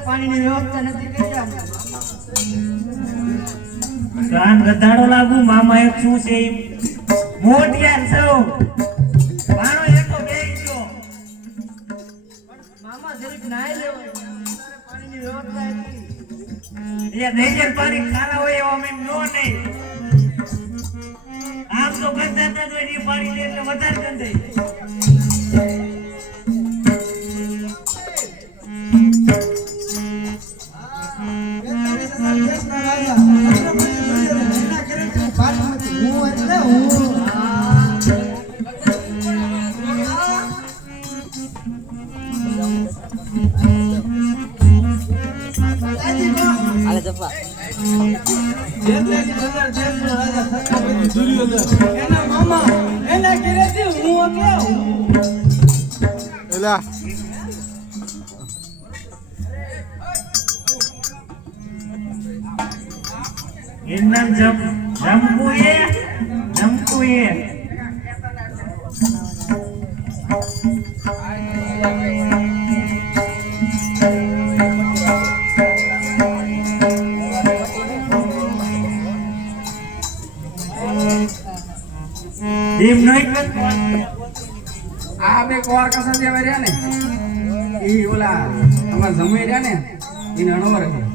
પાણીની વ્યવસ્થા નથી કરી કાન ગધાડો લાગુ મામા એક શું છે મોટિયાર સૌ પાણો એકો બેહી ગયો મામા જરીક નાઈ લેવો પાણીની વ્યવસ્થા હતી એ દેજર પાણી ખારા હોય એવો અમે નો નહીં આમ તો ગંધાતા જ હોય પાણી લે એટલે વધારે ગંધાઈ એના મામા એના ઘરેથી હું એલા એના જમકુએ એમ નહીં આ બે કોર કસા જે રહ્યા ને ઈ ઓલા અમાર જમી રહ્યા ને ઈ નણવર છે